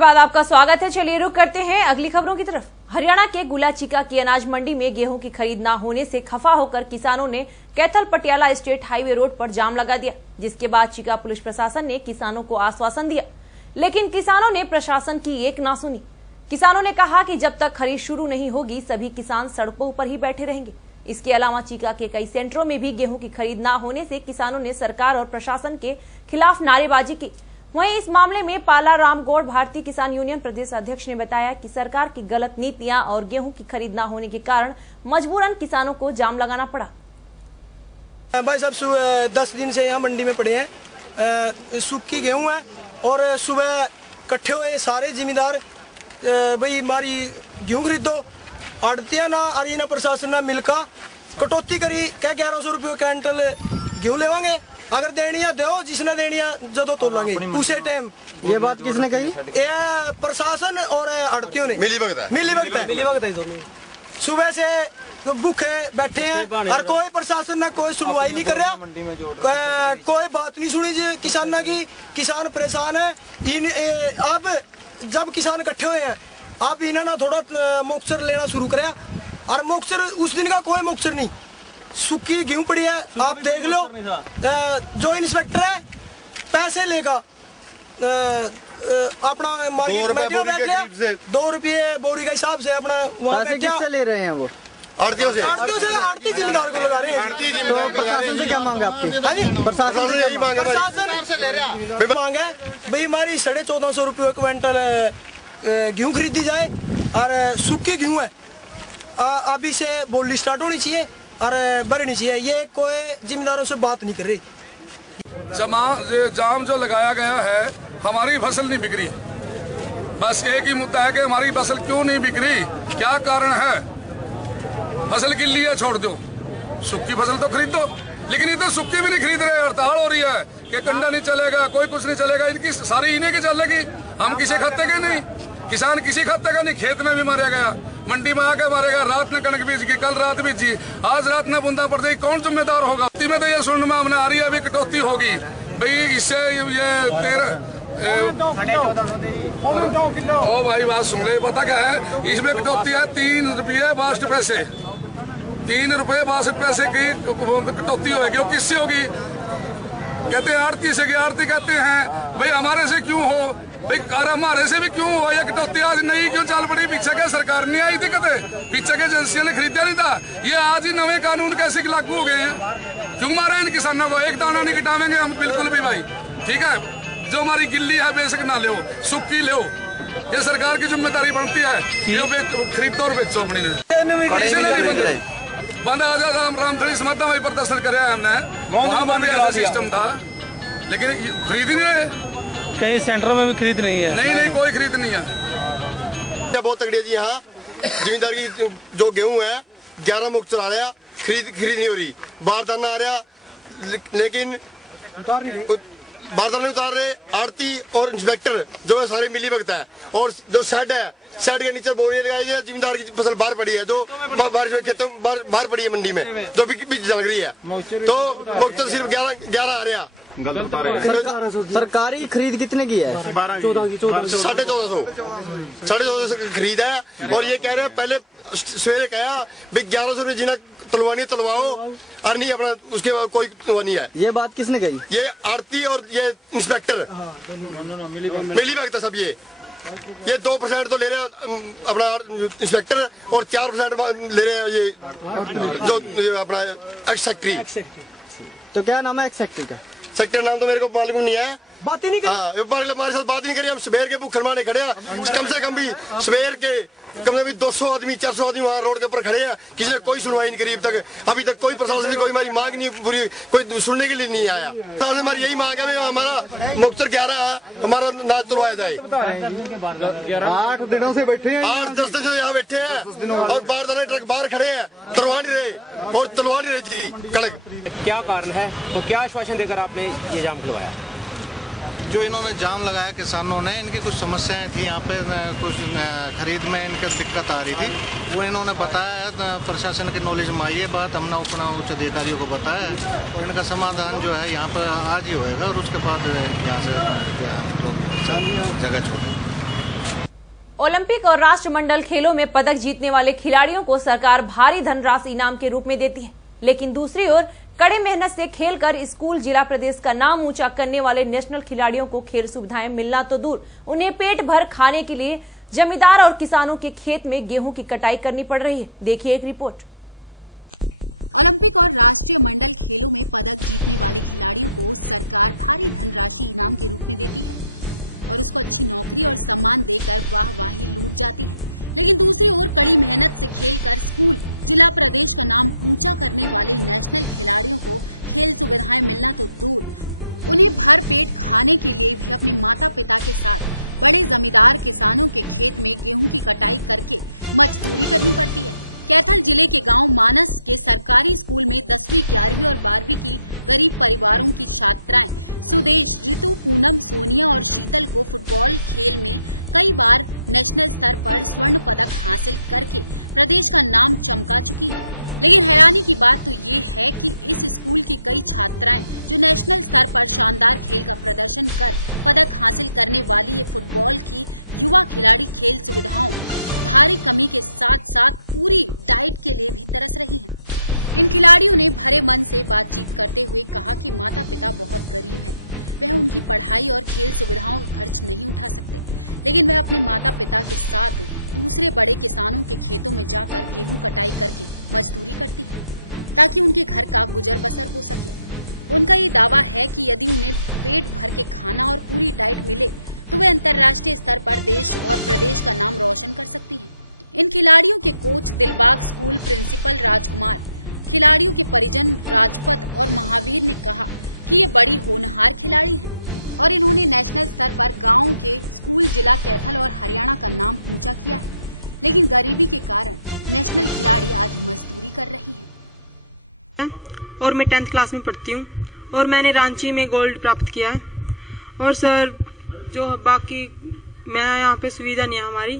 बाद आपका स्वागत है। चलिए रुक करते हैं अगली खबरों की तरफ। हरियाणा के गुलाचीका की अनाज मंडी में गेहूं की खरीद न होने से खफा होकर किसानों ने Kaithal Patiala state highway road पर जाम लगा दिया, जिसके बाद चीका पुलिस प्रशासन ने किसानों को आश्वासन दिया, लेकिन किसानों ने प्रशासन की एक ना सुनी। किसानों ने कहा कि जब तक खरीद शुरू नहीं होगी सभी किसान सड़कों पर ही बैठे रहेंगे। इसके अलावा चीका के कई सेंटरों में भी गेहूं की खरीद न होने से किसानों ने सरकार और प्रशासन के खिलाफ नारेबाजी की। वहीं इस मामले में पाला रामगौड़ भारतीय किसान यूनियन प्रदेश अध्यक्ष ने बताया कि सरकार की गलत नीतियां और गेहूं की खरीद न होने के कारण मजबूरन किसानों को जाम लगाना पड़ा। भाई साहब 10 दिन से यहाँ मंडी में पड़े हैं, सूखी गेहूं है और सुबह इकट्ठे हुए सारे जिम्मेदार भाई हमारी गेहूं खरीदो, आड़तियां ना और ना प्रशासन ना मिलकर कटौती करी क्या 1100 रुपये क्विंटल गेहूं लेवांगे, अगर देनी है दो, जिसने देनी है जो तोलांगे उसे टाइम। ये बात किसने कही? ये प्रशासन और आड़तियों ने मिली भगत है। सुबह से भूखे बैठे हैं और कोई प्रशासन ने कोई सुनवाई नहीं कर रहा, कोई बात नहीं सुनी जी किसानों की। किसान परेशान है। अब जब किसान इकट्ठे हुए हैं अब इन्होंने थोड़ा मोक्सर लेना शुरू कराया और मोक्सर उस दिन का कोई मोक्सर नहीं, सूखी गेहूं पड़ी है। आप देख लो जो इंस्पेक्टर है पैसे लेगा अपना 2 रुपये बोरी के हिसाब से अपना वहाँ पैसे किससे ले रहे हैं? वो आड़तियों से आड़ती जिम्मेदार को लगा रहे हैं। तो प्रशासन से क्या मांगे आपकी? प्रशासन से यही मांगे भाई हमारी 1450 रुपये क्विंटल गेहूं खरीदी जाए और सूखी गेहूं है अभी से बोली स्टार्ट होनी चाहिए और बढ़नी चाहिए। ये कोई जिम्मेदारों से बात नहीं कर रही। जाम जो लगाया गया है, हमारी फसल नहीं बिक रही। बस एक ही मुद्दा है कि हमारी फसल क्यों नहीं बिक रही, क्या कारण है? फसल गिल्ली है छोड़ दो, सूखी फसल तो खरीद दो, लेकिन ये तो सूखी भी नहीं खरीद रहे। हड़ताल हो रही है कि कंडा नहीं चलेगा, कोई कुछ नहीं चलेगा, इनकी सारी इन्हीं की चलेगी। हम किसी खाते के नहीं, किसान किसी खाते का नहीं। खेत में भी मारा गया, मंडी में आके मारेगा, रात में कणक बीज की, कल रात बीजी, आज रात में बूंदा पड़ जाएगी, कौन जिम्मेदार होगा? में तो ये सुनने में हमने आ रही है अभी कटौती होगी भाई, इससे ये 13 ओ भाई बात सुन ले, पता क्या है इसमें कटौती है 3 रुपये 62 पैसे, 3 रुपये 62 पैसे की कटौती होगी। वो किससे होगी? कहते हैं आड़ती से। आड़ती कहते हैं भाई हमारे से क्यों हो भाई, हमारे से भी क्यों हुआ ये कटौती? आज नहीं क्यों चल पड़ी? पीछे के सरकार नहीं आई थी, कहते पीछे के एजेंसियों ने खरीदा नहीं था। ये आज ही नवे कानून कैसे लागू हो गए हैं? क्यों मारे इन किसानों को? एक दाना नहीं कटावेंगे हम बिल्कुल भी भाई, ठीक है? जो हमारी गिल्ली है बेशक ना लो, सूखी लो, ये सरकार की जिम्मेदारी बनती है। ये खरीदो और बेचो अपनी बंद आ जा। रामथड़ी समाधा वही प्रदर्शन कराया हमने, सिस्टम था, लेकिन खरीद नहीं रहे। कई सेंटरों में भी खरीद नहीं है। नहीं कोई खरीद नहीं है। बहुत तगड़ी है जी। यहाँ जमींदार की जो गेहूं है 11 मुक्त चला रहा, खरीद नहीं हो रही, बारदाना आ रहा लेकिन बारदाना नहीं उतार रहे। आड़ती और इंस्पेक्टर जो है सारे मिली भगत है, और जो शेड है, शेड के नीचे बोरियां लगाई है। जिम्मेदार की फसल बाहर पड़ी है, जो बारिश में खेतों बाहर पड़ी है मंडी में, जो बीच जल रही है, तो मुक्त सिर्फ 11 आ रहा। सरकारी खरीद कितने की है? 1450 खरीद है। और ये कह रहे हैं पहले सवेरे कहा भाई 1100 रुपये जिन्हें तलवानी तलवाओ और नहीं अपना उसके बाद कोई नहीं है। ये बात किसने कही? ये आड़ती और ये इंस्पेक्टर मिली भगत है सब। ये 2% तो ले रहे हैं अपना इंस्पेक्टर और 4% ले रहे हैं ये जो अपना एक्स सेक्रेटरी। तो क्या नाम है एक्स सेक्रेटरी का? सेक्टर नाम तो मेरे को मालूम नहीं है, बात ही नहीं करी। हमारे साथ बात नहीं करी। हम सवेर के भूख मारे खड़े हैं, कम से कम भी सवेर के कम से कम 200 आदमी 400 आदमी वहाँ रोड के ऊपर खड़े हैं, किसी ने कोई सुनवाई नहीं करी अभी तक कोई प्रशासन से कोई हमारी मांग नहीं पूरी, कोई सुनने के लिए नहीं आया। तो हमारी यही मांग है हमारा मुक्तर 11 हमारा नाच तुलवाया जाए। 8 दिनों से बैठे हैं, 8-10 दिन से यहाँ बैठे हैं और बारदाना ट्रक बाहर खड़े हैं, तलवा नहीं रहे और तलवा नहीं रही कड़क। क्या कारण है तो क्या आश्वासन देकर आपने ये जाम खुलवाया? जो इन्होंने जाम लगाया किसानों ने, इनकी कुछ समस्याएं थी यहाँ पे, कुछ खरीद में इनका दिक्कत आ रही थी, वो इन्होंने बताया। प्रशासन के नॉलेज में आई है बात, हमने अपना उच्च अधिकारियों को बताया और इनका समाधान जो है यहाँ पर आज ही होएगा और उसके बाद यहाँ से जगह छोड़ें। ओलंपिक और राष्ट्रमंडल खेलों में पदक जीतने वाले खिलाड़ियों को सरकार भारी धनराशि इनाम के रूप में देती है, लेकिन दूसरी ओर कड़ी मेहनत से खेलकर स्कूल, जिला, प्रदेश का नाम ऊंचा करने वाले नेशनल खिलाड़ियों को खेल सुविधाएं मिलना तो दूर, उन्हें पेट भर खाने के लिए जमींदार और किसानों के खेत में गेहूं की कटाई करनी पड़ रही है। देखिए एक रिपोर्ट। और मैं 10th क्लास में पढ़ती हूँ और मैंने रांची में गोल्ड प्राप्त किया है। और सर जो बाकी मैं यहाँ पे सुविधा नहीं है हमारी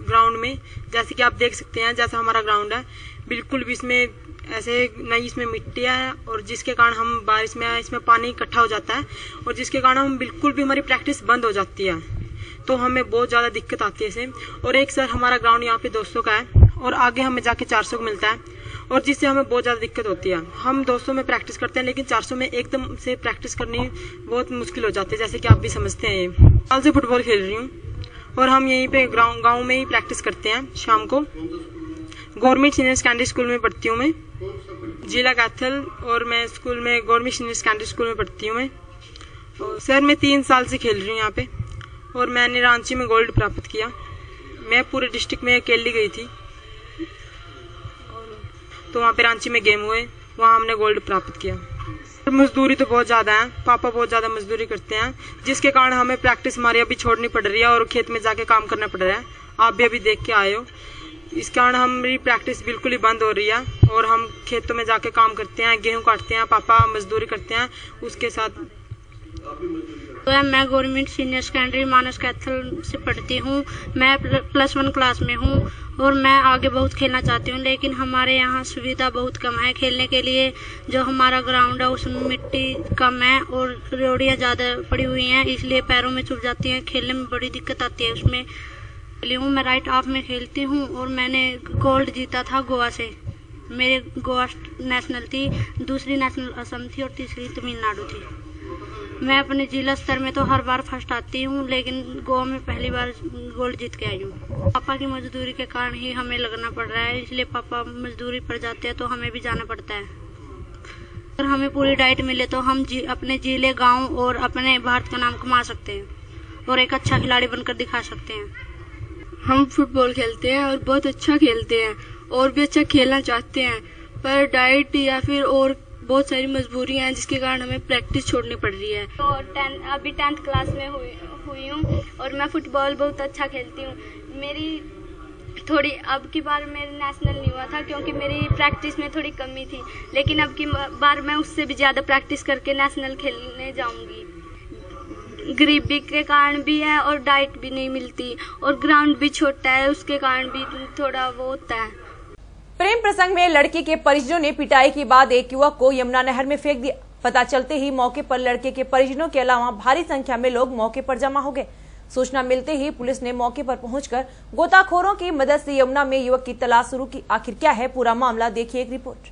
ग्राउंड में, जैसे कि आप देख सकते हैं जैसा हमारा ग्राउंड है, बिल्कुल भी इसमें ऐसे नहीं, इसमें मिट्टी है और जिसके कारण हम बारिश में इसमें पानी इकट्ठा हो जाता है और जिसके कारण हम बिल्कुल भी हमारी प्रैक्टिस बंद हो जाती है, तो हमें बहुत ज़्यादा दिक्कत आती है इसे। और एक सर हमारा ग्राउंड यहाँ पे 200 का है और आगे हमें जाके 400 को मिलता है और जिससे हमें बहुत ज़्यादा दिक्कत होती है। हम 200 में प्रैक्टिस करते हैं लेकिन 400 में एकदम से प्रैक्टिस करनी बहुत मुश्किल हो जाती है, जैसे कि आप भी समझते हैं। ये साल से फुटबॉल खेल रही हूँ और हम यहीं पे गाँव में ही प्रैक्टिस करते हैं शाम को। गवर्नमेंट सीनियर सेकेंडरी स्कूल में पढ़ती हूँ मैं, जिला कैथल, और मैं स्कूल में गवर्नमेंट सीनियर सेकेंडरी स्कूल में पढ़ती हूँ मैं। सर मैं 3 साल से खेल रही हूँ यहाँ पे और मैंने रांची में गोल्ड प्राप्त किया। मैं पूरे डिस्ट्रिक्ट में अकेली गई थी, तो वहाँ पे रांची में गेम हुए, वहाँ हमने गोल्ड प्राप्त किया। मजदूरी तो बहुत ज़्यादा है, पापा बहुत ज़्यादा मजदूरी करते हैं, जिसके कारण हमें प्रैक्टिस हमारी अभी छोड़नी पड़ रही है और खेत में जाके काम करना पड़ रहा है। आप भी अभी देख के आए हो, इस कारण हमारी प्रैक्टिस बिल्कुल ही बंद हो रही है और हम खेतों में जाके काम करते हैं, गेहूँ काटते हैं, पापा मजदूरी करते हैं उसके साथ। मैं गवर्नमेंट सीनियर सेकेंडरी मानस कैथल से पढ़ती हूँ। मैं +1 क्लास में हूँ और मैं आगे बहुत खेलना चाहती हूँ, लेकिन हमारे यहाँ सुविधा बहुत कम है खेलने के लिए। जो हमारा ग्राउंड है उसमें मिट्टी कम है और रोड़ियाँ ज़्यादा पड़ी हुई हैं, इसलिए पैरों में चुभ जाती हैं, खेलने में बड़ी दिक्कत आती है उसमें। मैं राइट ऑफ में खेलती हूँ और मैंने गोल्ड जीता था गोवा से। मेरे गोवा नेशनल थी, दूसरी नेशनल असम थी और तीसरी तमिलनाडु थी। मैं अपने जिला स्तर में तो हर बार फर्स्ट आती हूँ, लेकिन गोवा में पहली बार गोल्ड जीत के आई हूँ। पापा की मजदूरी के कारण ही हमें लगना पड़ रहा है, इसलिए पापा मजदूरी पर जाते हैं तो हमें भी जाना पड़ता है। अगर हमें पूरी डाइट मिले तो हम अपने जिले, गांव और अपने भारत का नाम कमा सकते हैं और एक अच्छा खिलाड़ी बनकर दिखा सकते हैं। हम फुटबॉल खेलते हैं और बहुत अच्छा खेलते हैं और भी अच्छा खेलना चाहते हैं, पर डाइट या फिर और बहुत सारी मजबूरियां हैं जिसके कारण हमें प्रैक्टिस छोड़नी पड़ रही है। तो अभी 10th क्लास में हुई हूँ और मैं फुटबॉल बहुत अच्छा खेलती हूँ। मेरी थोड़ी अब की बार मेरे नेशनल नहीं हुआ था क्योंकि मेरी प्रैक्टिस में थोड़ी कमी थी, लेकिन अब की बार मैं उससे भी ज़्यादा प्रैक्टिस करके नेशनल खेलने जाऊँगी। गरीबी के कारण भी है और डाइट भी नहीं मिलती और ग्राउंड भी छोटा है, उसके कारण भी थोड़ा वो होता है। प्रेम प्रसंग में लड़के के परिजनों ने पिटाई के बाद एक युवक को यमुना नहर में फेंक दिया। पता चलते ही मौके पर लड़के के परिजनों के अलावा भारी संख्या में लोग मौके पर जमा हो गए। सूचना मिलते ही पुलिस ने मौके पर पहुंचकर गोताखोरों की मदद से यमुना में युवक की तलाश शुरू की। आखिर क्या है पूरा मामला, देखिए एक रिपोर्ट।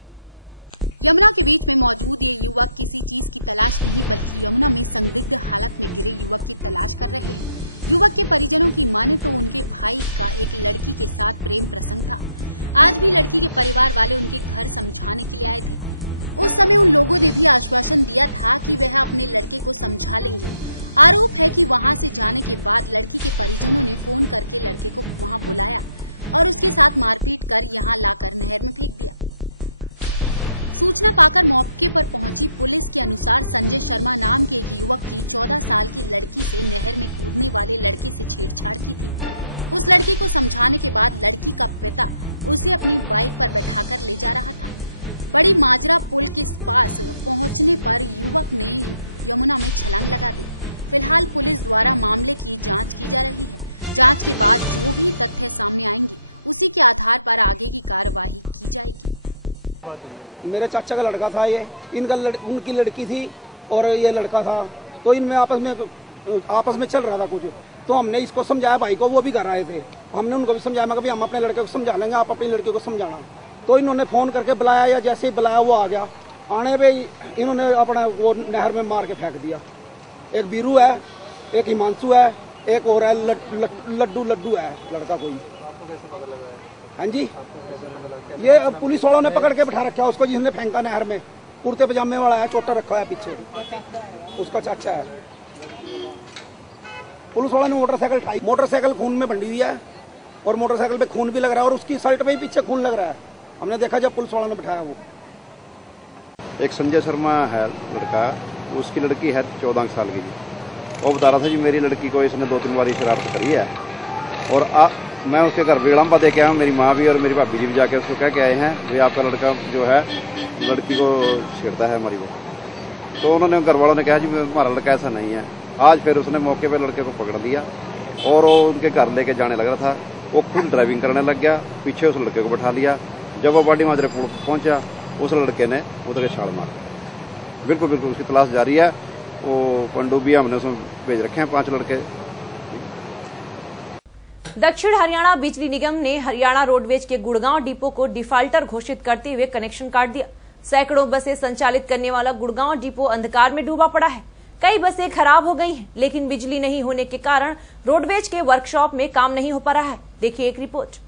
मेरे चाचा का लड़का था ये, उनकी लड़की थी और ये लड़का था, तो इनमें आपस में चल रहा था कुछ। तो हमने इसको समझाया, भाई को, वो भी घर आए थे, हमने उनको भी समझाया, मैं कभी हम अपने लड़के को समझा लेंगे, आप अपनी लड़की को समझाना। तो इन्होंने फोन करके बुलाया, या जैसे ही बुलाया वो आ गया। आने पे इन्होंने अपना वो नहर में मार के फेंक दिया। एक बीरू है, एक हिमांशु है, एक और है लड्डू है लड़का कोई। हाँ जी, ये पुलिस वालों ने पकड़ के बैठा रखा है उसको, जिसने फेंका नहर में। कुर्ते पजामे वाला है, चोटा रखा है पीछे, उसका चाचा है। पुलिस वालों ने मोटरसाइकिल उठाई, मोटरसाइकिल खून में बंधी हुई है और मोटरसाइकिल पे खून भी लग रहा है और उसकी शर्ट पे ही पीछे खून लग रहा है। हमने देखा जब पुलिस वालों ने बैठाया। वो एक संजय शर्मा है लड़का, उसकी लड़की है 14 साल की। वो बता रहा था जी मेरी लड़की को इसने 2-3 बार शरारत करी है और मैं उसके घर विड़म्बा दे के आया हूँ। मेरी माँ भी और मेरी भाभी जी भी जाके उसको कह के आए हैं भाई आपका लड़का जो है लड़की को छेड़ता है हमारी वो। तो उन्होंने घर वालों ने कहा जी हमारा लड़का ऐसा नहीं है। आज फिर उसने मौके पे लड़के को पकड़ लिया और वो उनके घर लेके जाने लग रहा था। वो खुद ड्राइविंग करने लग गया, पीछे उस लड़के को बैठा लिया। जब वो बाड़ी माजरे पहुंचा उस लड़के ने उधर के छाल मार। बिल्कुल उसकी तलाश जारी है। वो पनडुब्बी हमने उसमें भेज रखे हैं 5 लड़के। दक्षिण हरियाणा बिजली निगम ने हरियाणा रोडवेज के गुड़गांव डिपो को डिफाल्टर घोषित करते हुए कनेक्शन काट दिया। सैकड़ों बसें संचालित करने वाला गुड़गांव डिपो अंधकार में डूबा पड़ा है। कई बसें खराब हो गई हैं, लेकिन बिजली नहीं होने के कारण रोडवेज के वर्कशॉप में काम नहीं हो पा रहा है। देखिए एक रिपोर्ट।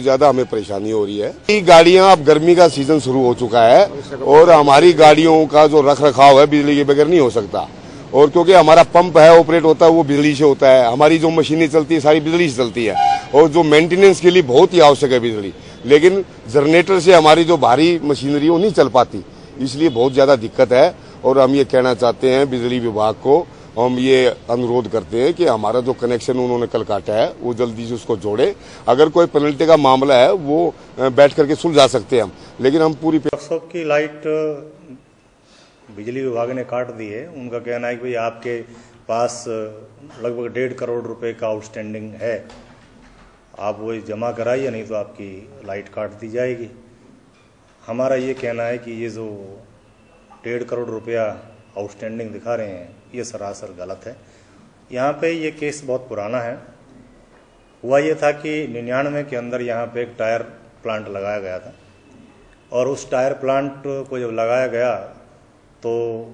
ज्यादा हमें परेशानी हो रही है। ये गाड़ियां, अब गर्मी का सीजन शुरू हो चुका है और हमारी गाड़ियों का जो रख रखाव है बिजली के बगैर नहीं हो सकता। और क्योंकि हमारा पंप है, ऑपरेट होता है वो बिजली से होता है, हमारी जो मशीनें चलती है सारी बिजली से चलती है और जो मेंटेनेंस के लिए बहुत ही आवश्यक है बिजली। लेकिन जनरेटर से हमारी जो भारी मशीनरी वो नहीं चल पाती, इसलिए बहुत ज्यादा दिक्कत है। और हम ये कहना चाहते हैं बिजली विभाग को, हम ये अनुरोध करते हैं कि हमारा जो कनेक्शन उन्होंने कल काटा है वो जल्दी से उसको जोड़े। अगर कोई पेनल्टी का मामला है वो बैठ करके सुलझा सकते हैं हम, लेकिन हम पूरी वर्कशॉप की लाइट बिजली विभाग ने काट दी है। उनका कहना है कि भाई आपके पास लगभग 1.5 करोड़ रुपए का आउटस्टैंडिंग है, आप वो जमा कराइए, नहीं तो आपकी लाइट काट दी जाएगी। हमारा ये कहना है कि ये जो 1.5 करोड़ रुपया आउटस्टैंडिंग दिखा रहे हैं ये सरासर गलत है। यहाँ पे ये केस बहुत पुराना है। हुआ ये था कि 99 के अंदर यहाँ पे एक टायर प्लांट लगाया गया था और उस टायर प्लांट को जब लगाया गया तो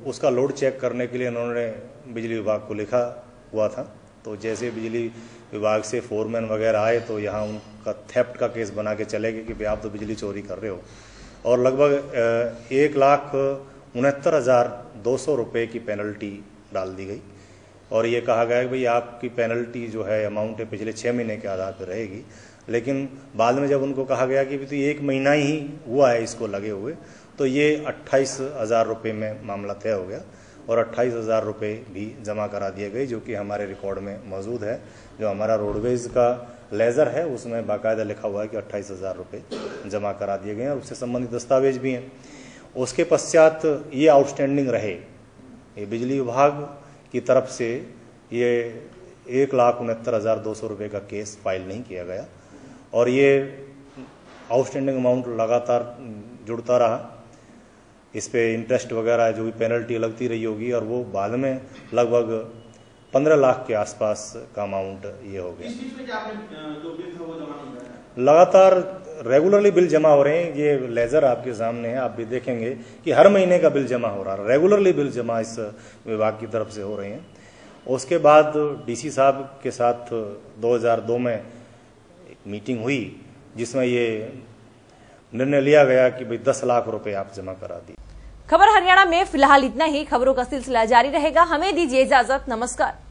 उसका लोड चेक करने के लिए इन्होंने बिजली विभाग को लिखा हुआ था। तो जैसे बिजली विभाग से फोरमैन वगैरह आए तो यहाँ उनका थेफ्ट का केस बना के चले गए कि भाई आप तो बिजली चोरी कर रहे हो। और लगभग 1,69,200 रुपये की पेनल्टी डाल दी गई और ये कहा गया कि भाई आपकी पेनल्टी जो है अमाउंट है पिछले 6 महीने के आधार पर रहेगी। लेकिन बाद में जब उनको कहा गया कि तो 1 महीना ही हुआ है इसको लगे हुए, तो ये 28,000 रुपये में मामला तय हो गया और 28,000 रुपये भी जमा करा दिए गए, जो कि हमारे रिकॉर्ड में मौजूद है। जो हमारा रोडवेज का लेज़र है उसमें बाकायदा लिखा हुआ है कि 28,000 रुपये जमा करा दिए गए हैं और उससे संबंधित दस्तावेज भी हैं। उसके पश्चात ये आउटस्टैंडिंग रहे, ये बिजली विभाग की तरफ से ये 1,69,200 रुपये का केस फाइल नहीं किया गया और ये आउटस्टैंडिंग अमाउंट लगातार जुड़ता रहा। इस पे इंटरेस्ट वगैरह जो भी पेनल्टी लगती रही होगी और वो बाद में लगभग 15 लाख के आसपास का अमाउंट ये हो गया। लगातार रेगुलरली बिल जमा हो रहे हैं। ये लेजर आपके सामने है, आप भी देखेंगे कि हर महीने का बिल जमा हो रहा है। रेगुलरली बिल जमा इस विभाग की तरफ से हो रहे हैं। उसके बाद डीसी साहब के साथ 2002 में एक मीटिंग हुई जिसमें ये निर्णय लिया गया कि भाई 10 लाख रुपए आप जमा करा दी। खबर हरियाणा में फिलहाल इतना ही। खबरों का सिलसिला जारी रहेगा। हमें दीजिए इजाजत। नमस्कार।